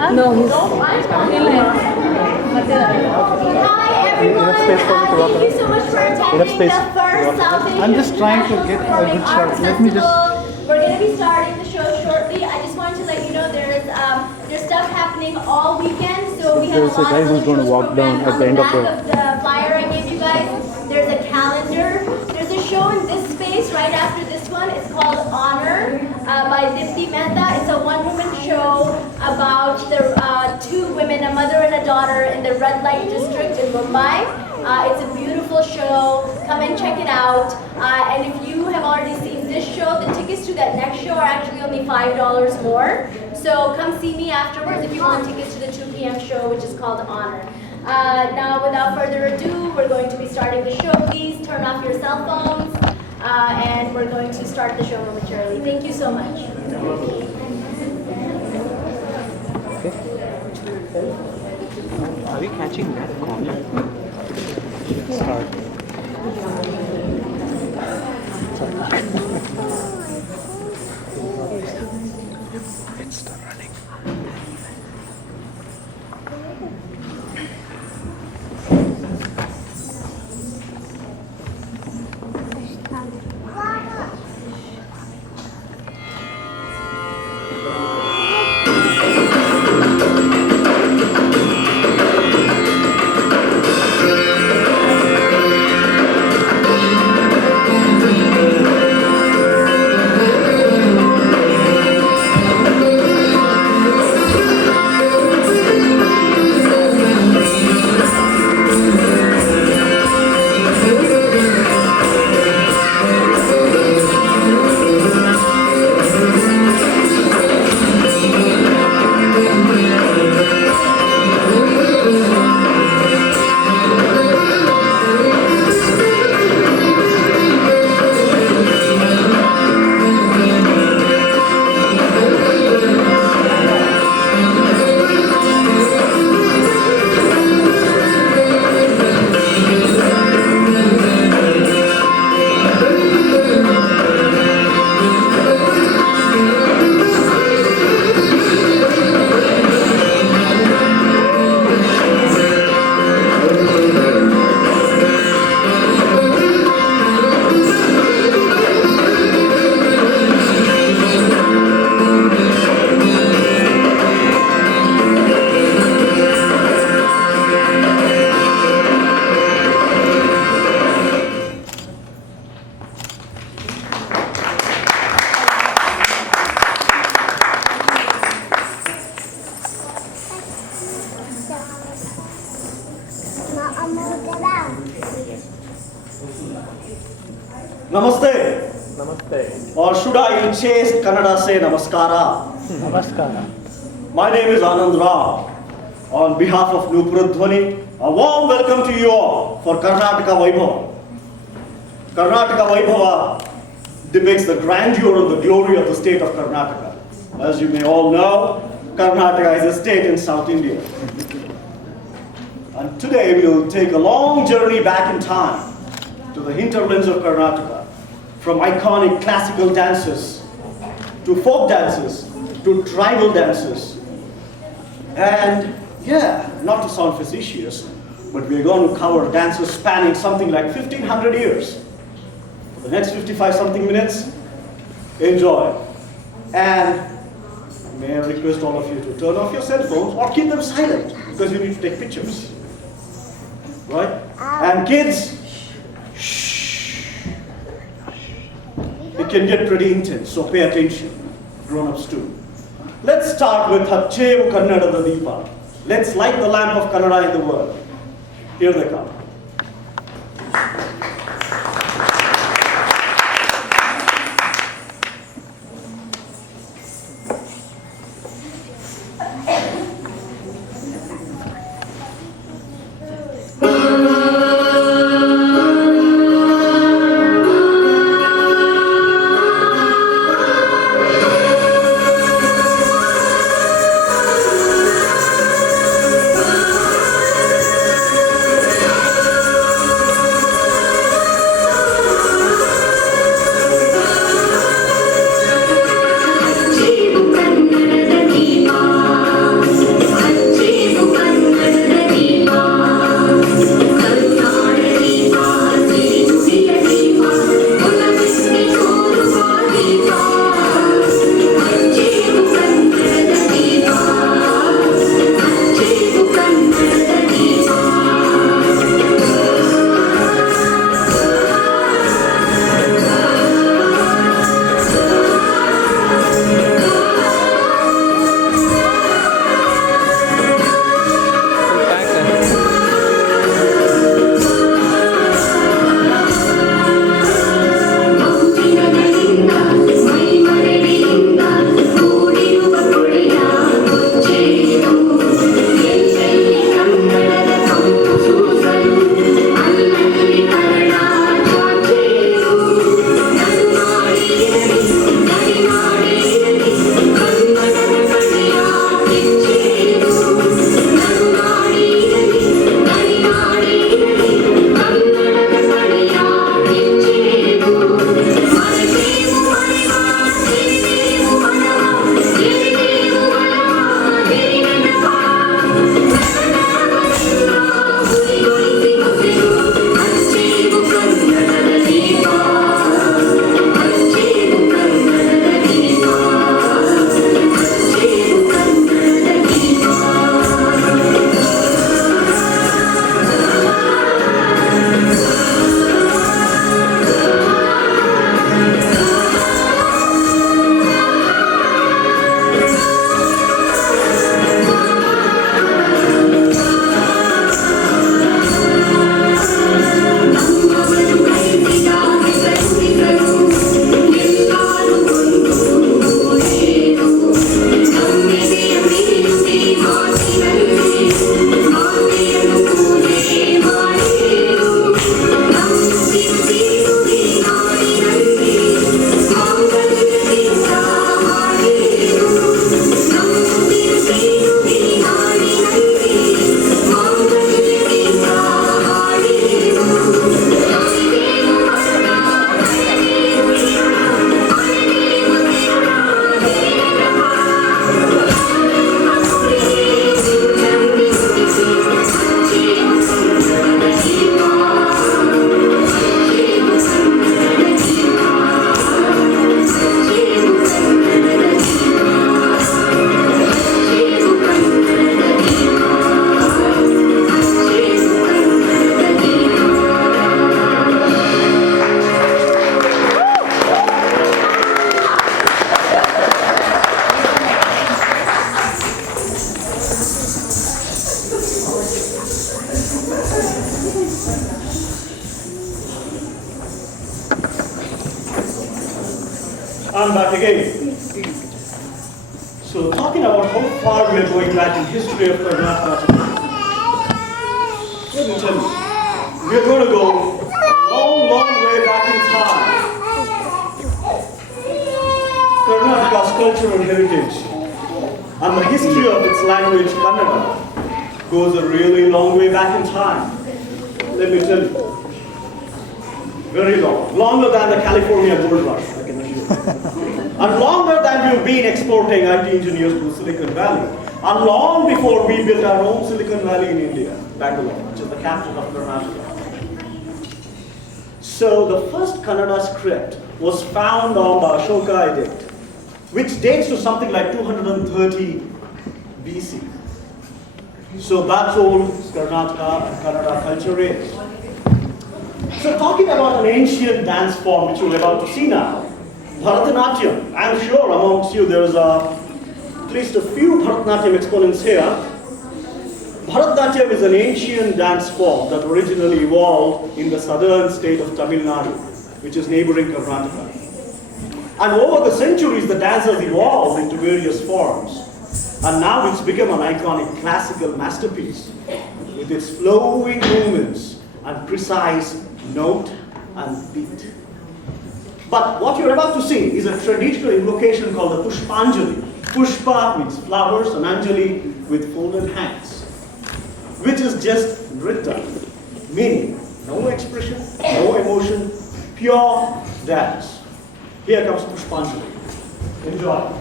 No, he's Hi everyone, thank you so much for attending the first South Asian I'm just trying to get a good shot. Let me just... We're going to be starting the show shortly. I just wanted to let you know there's stuff happening all weekend. So we have There's a guy who's going to walk down at the end of the flyer I gave you guys. There's a calendar. There's a show in this space right after this one. It's called Honor by Dipti Mehta. It's a one-woman show about the two women, a mother and a daughter, in the red light district in Mumbai. It's a beautiful show. Come and check it out. And if you have already seen this show, the tickets to that next show are actually only $5 more. So come see me afterwards if you want tickets to the 2 p.m. show, which is called Honor. Now, without further ado, we're going to be starting the show. Please turn off your cell phones, and we're going to start the show momentarily. Thank you so much. Are we catching that contact? Start. Let's start running. Namaste. Namaste. Or should I in chaste Kannada say Namaskara? Namaskara. My name is Anand Rao. On behalf of Nupradhwani, a warm welcome to you all for Karnataka Vaibhava. Karnataka Vaibhava depicts the grandeur and the glory of the state of Karnataka. As you may all know, Karnataka is a state in South India. And today we will take a long journey back in time to the hinterlands of Karnataka, from iconic classical dances to folk dances to tribal dances. And yeah, not to sound facetious, but we're going to cover dances spanning something like 1500 years. For the next 55 something minutes, enjoy. And may I request all of you to turn off your cell phones or keep them silent, because you need to take pictures. Right? And kids, shh. It can get pretty intense, so pay attention. Grown-ups too. Let's start with Hacchevu Kannadada Deepa. Let's light the lamp of Kannada in the world. Here they come. I'm back again. So talking about how far we are going back in history of Karnataka, let me tell you, we are going to go a long, long way back in time. Karnataka's cultural heritage and the history of its language, Kannada, goes a really long way back in time. Let me tell you. Very long. Longer than the California gold rush, I can assure you. And longer than we've been exporting IT engineers to Silicon Valley. And long before we built our own Silicon Valley in India, Bangalore, which is the capital of Karnataka. So the first Kannada script was found on the Ashoka edict, which dates to something like 230 BC. So that's old Karnataka and Kannada culture is. So talking about an ancient dance form which we're about to see now, Bharatanatyam. I'm sure amongst you there is at least a few Bharatanatyam exponents here. Bharatanatyam is an ancient dance form that originally evolved in the southern state of Tamil Nadu, which is neighboring Karnataka. And over the centuries, the dance has evolved into various forms. And now it's become an iconic classical masterpiece with its flowing movements and precise note and beat. But what you're about to see is a traditional invocation called the Pushpanjali. Pushpa means flowers and Anjali with folded hands, which is just nritta, meaning no expression, no emotion, pure dance. Here comes Pushpanjali. Enjoy.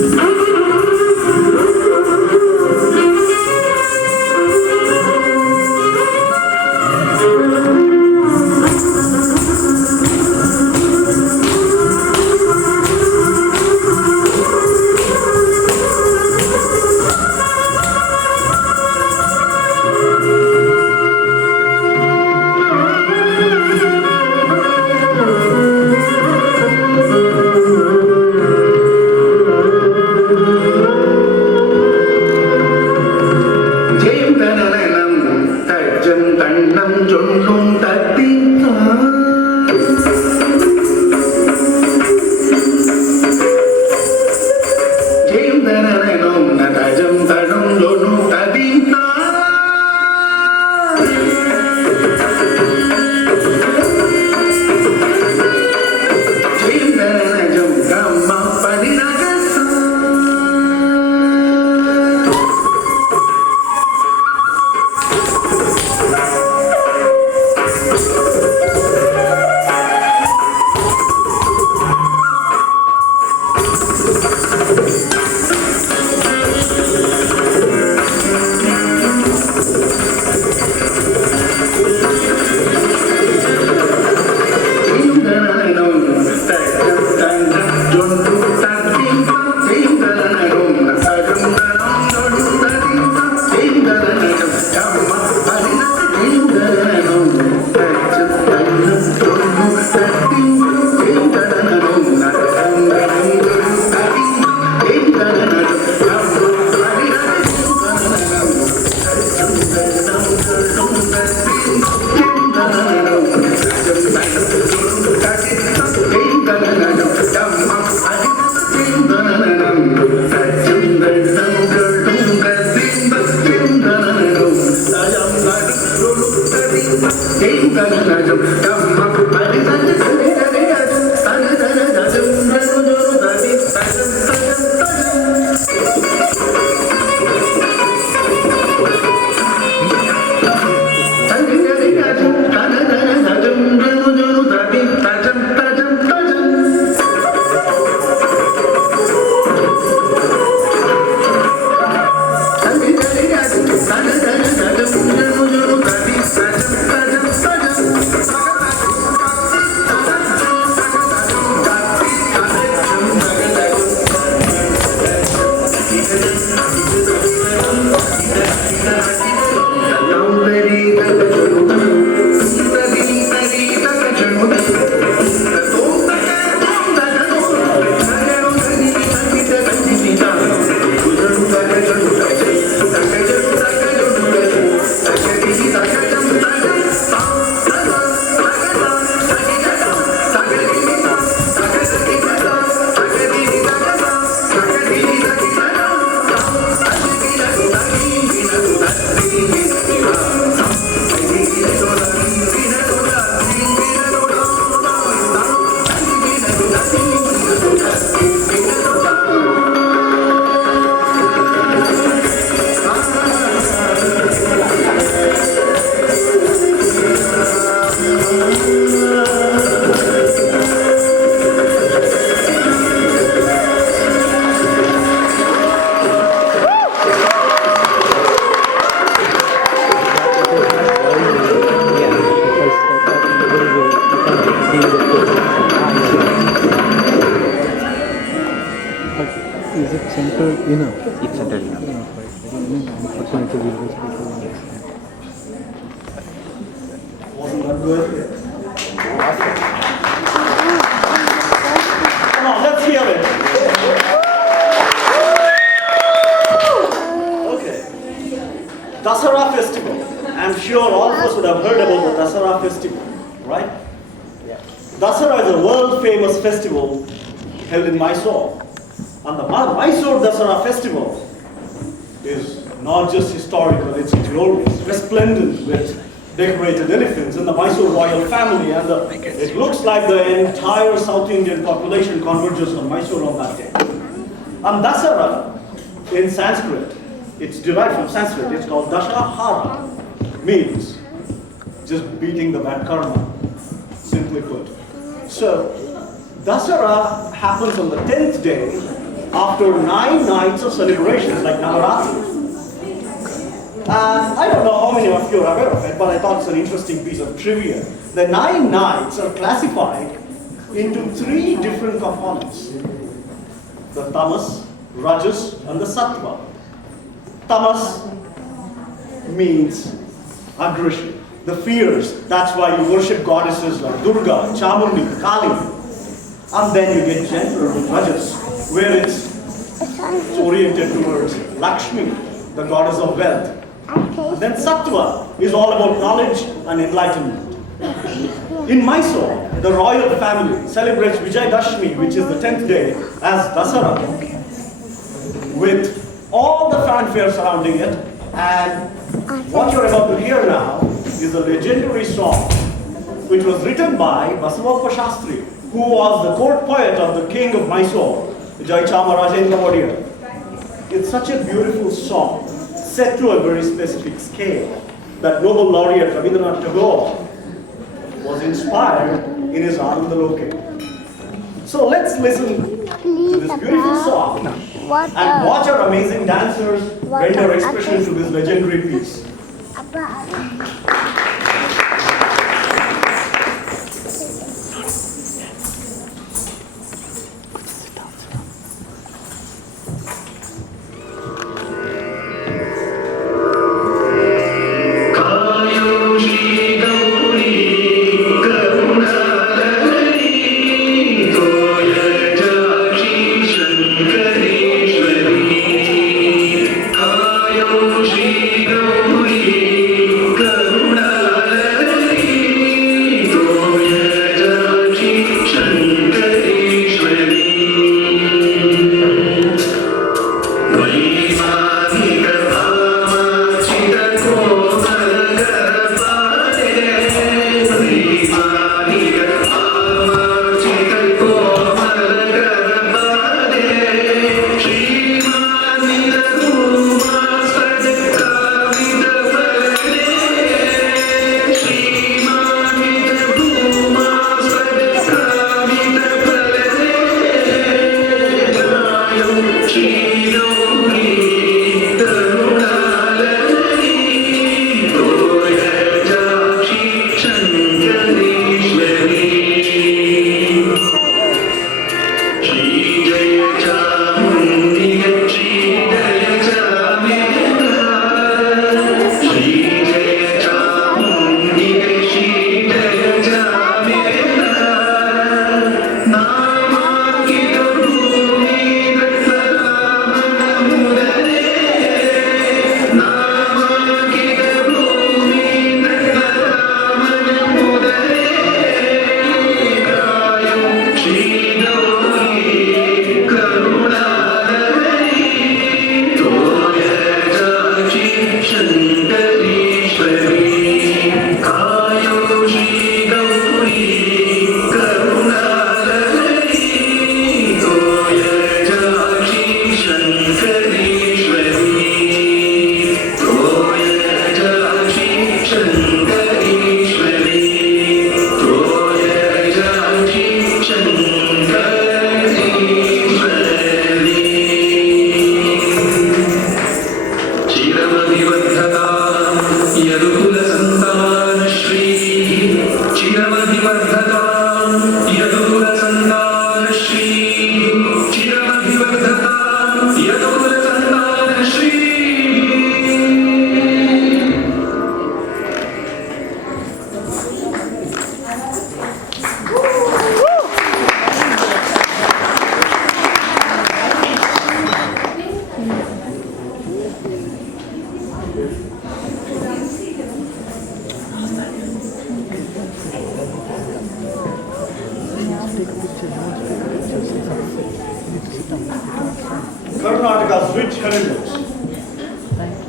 Thank you. Wasn't that good? Come on, let's hear it. Okay. Dasara festival. I'm sure all of us would have heard about the Dasara festival, right? Dasara is a world famous festival held in Mysore. And the Mysore Dasara festival is not just historical, it's glorious, resplendent with decorated elephants and the Mysore royal family, and it looks like the entire South Indian population converges on Mysore on that day. And Dasara in Sanskrit, it's derived from Sanskrit, it's called Dashahara, means just beating the bad karma, simply put. So, Dasara happens on the 10th day after 9 nights of celebrations like Navaratri. And I don't know how many of you are aware of it, but I thought it's an interesting piece of trivia. The 9 nights are classified into 3 different components. The tamas, rajas, and the sattva. Tamas means aggression, the fears. That's why you worship goddesses like Durga, Chamundi, Kali. And then you get gentler with rajas, where it's oriented towards Lakshmi, the goddess of wealth. And then sattva is all about knowledge and enlightenment. In Mysore, the royal family celebrates Vijayadashmi, which is the 10th day, as Dasara, with all the fanfare surrounding it. And what you're about to hear now is a legendary song, which was written by Basavappa Shastri, who was the court poet of the king of Mysore, Jaichamarajendra Wadiyar. It's such a beautiful song, set to a very specific scale, that Nobel laureate Rabindranath Tagore was inspired in his Anandaloke. So let's listen to this beautiful song and watch our amazing dancers render expression to this legendary piece. Karuna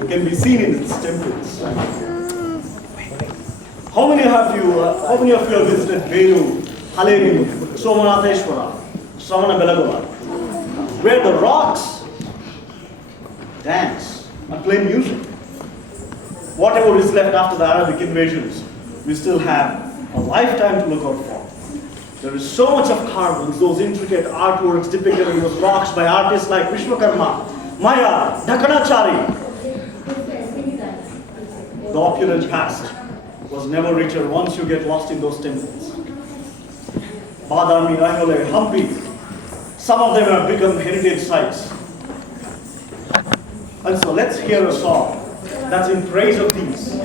can be seen in its temples. How many of you have visited Venu, Haleni, Somanatheshwara, Shravana Belagava, where the rocks dance and play music? Whatever is left after the Arabic invasions, we still have a lifetime to look out for. There is so much of carvings, those intricate artworks depicted in those rocks by artists like Vishwakarma, Maya, Dakkanachari. The opulent past was never richer once you get lost in those temples. Badami, Aihole, Hampi, some of them have become heritage sites. And so let's hear a song that's in praise of these.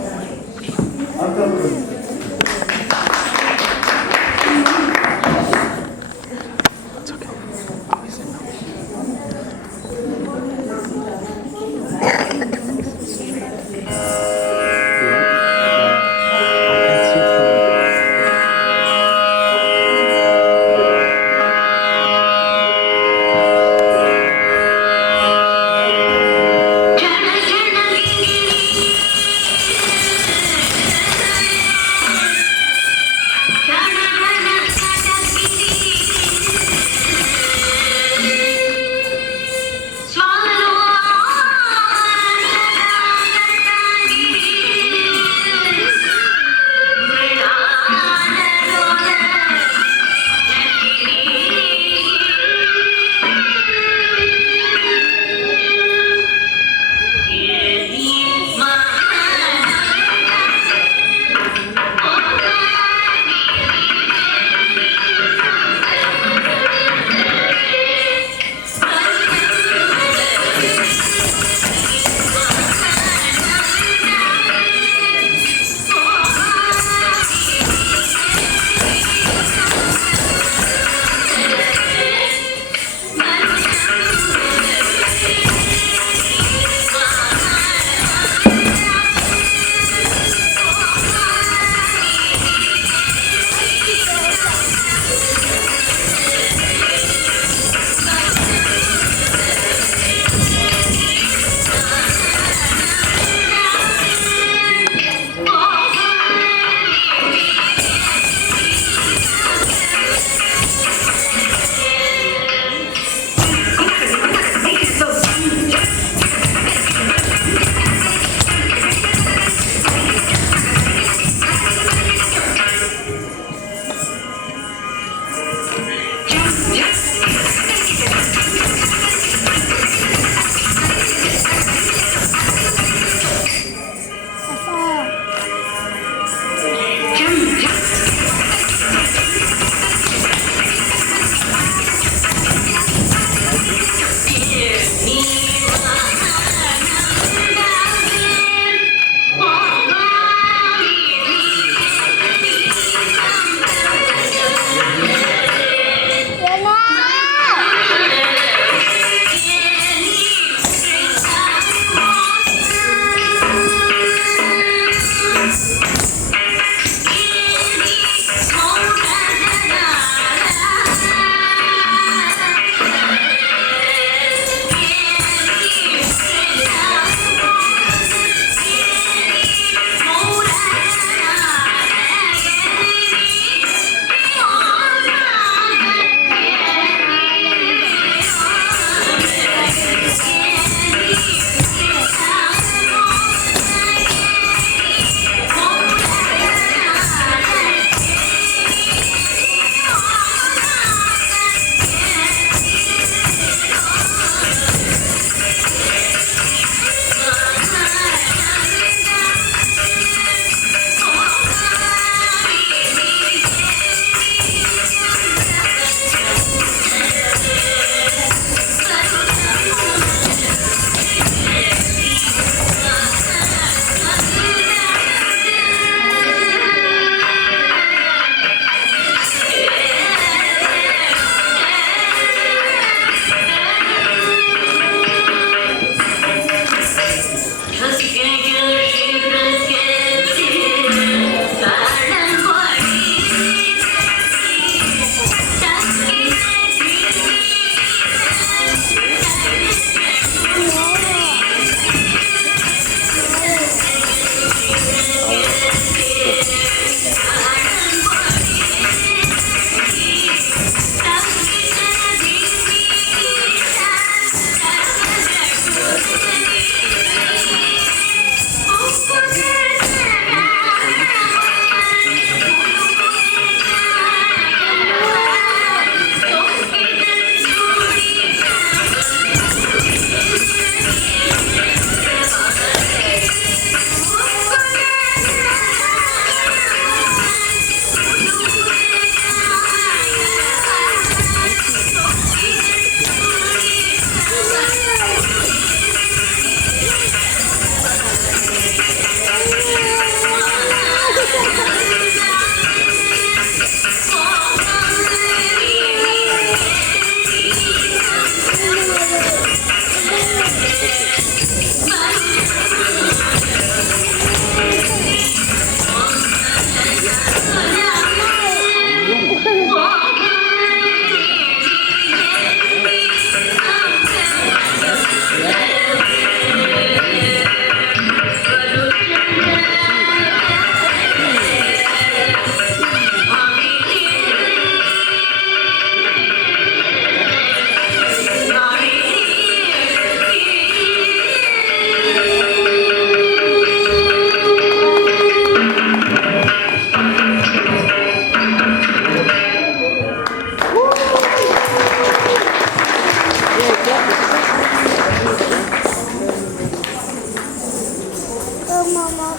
Mama.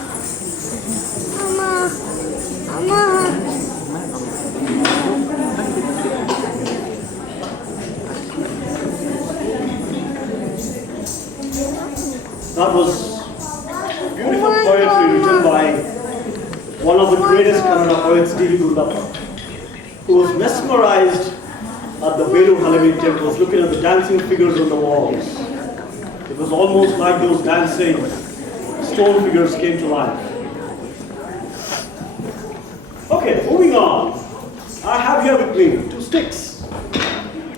Mama. That was beautiful poetry written by one of the greatest Kannada poets, D.V. Gundappa, who was mesmerized at the Velu Halavi temples, looking at the dancing figures on the walls. It was almost like those dancing stone figures came to life. Okay, moving on. I have here with me 2 sticks.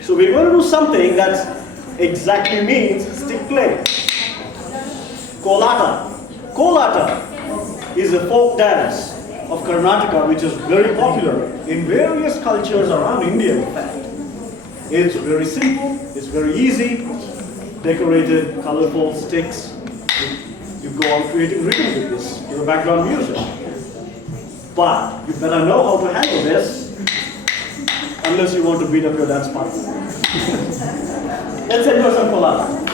So we're going to do something that exactly means stick play. Kolata. Kolata is a folk dance of Karnataka which is very popular in various cultures around India, in fact. It's very simple, it's very easy, decorated, colorful sticks. You go on creating rhythm with this, with the background music. But you better know how to handle this unless you want to beat up your dance partner. Let's enjoy some Kolata.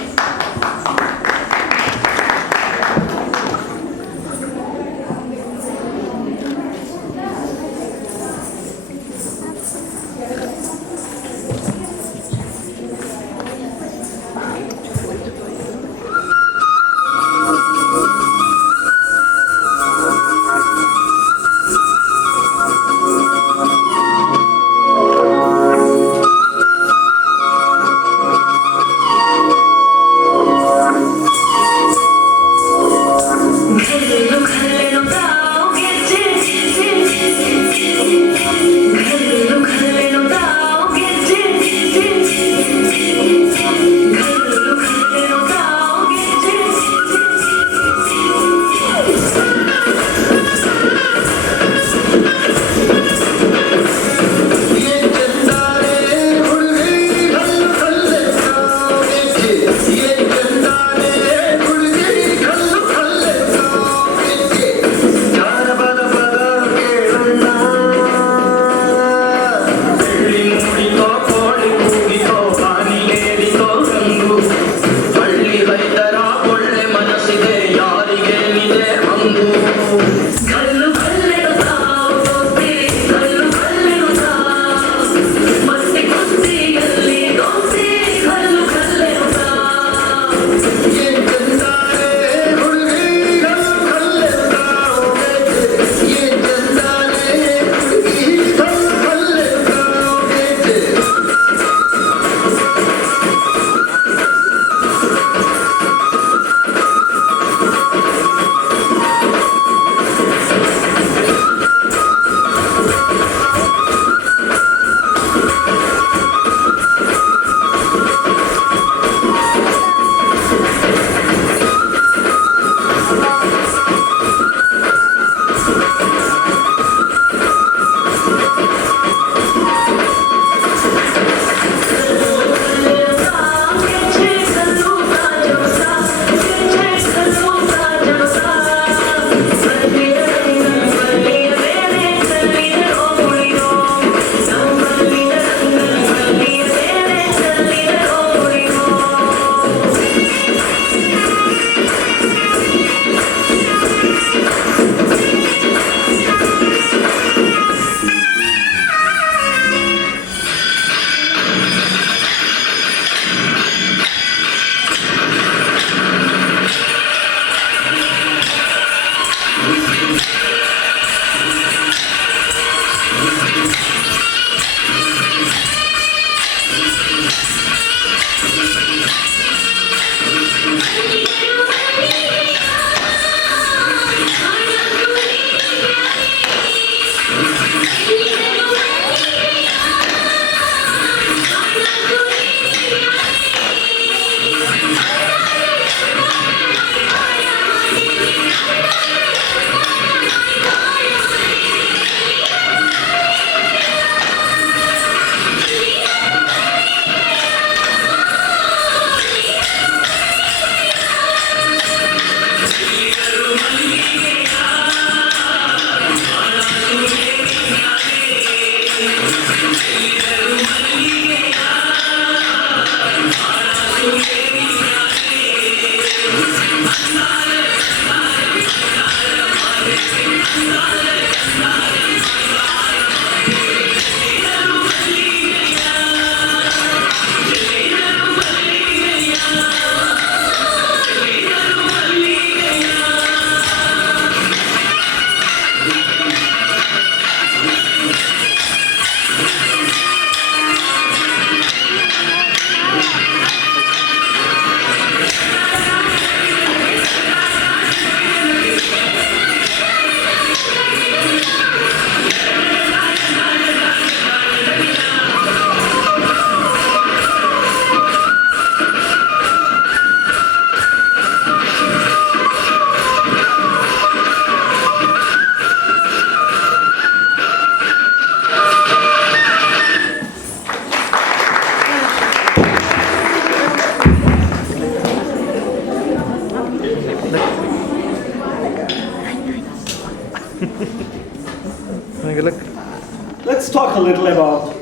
Let's talk a little about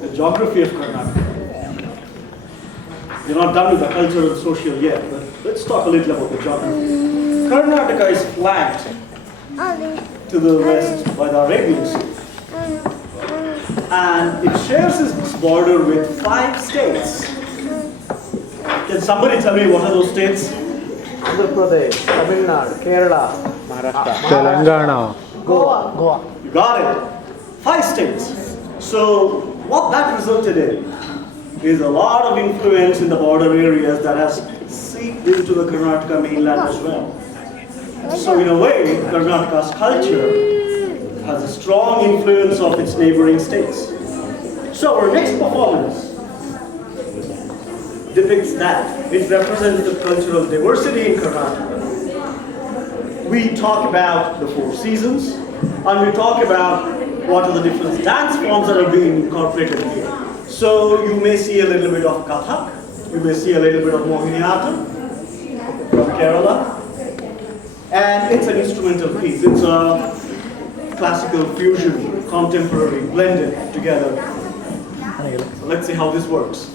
the geography of Karnataka. We're not done with the culture and social yet, but let's talk a little about the geography. Karnataka is flanked to the west by the Arabian Sea, and it shares its border with 5 states. Can somebody tell me what are those states? Andhra Pradesh, Tamil Nadu, Kerala, Maharashtra, Telangana, Goa. You got it. 5 states. So what that resulted in is a lot of influence in the border areas that has seeped into the Karnataka mainland as well. So in a way, Karnataka's culture has a strong influence of its neighboring states. So our next performance depicts that. It represents the cultural diversity in Karnataka. We talk about the 4 seasons, and we talk about what are the different dance forms that are being incorporated here. So you may see a little bit of Kathak, you may see a little bit of Mohiniyattam from Kerala, and it's an instrumental piece. It's a classical fusion, contemporary, blended together. So let's see how this works.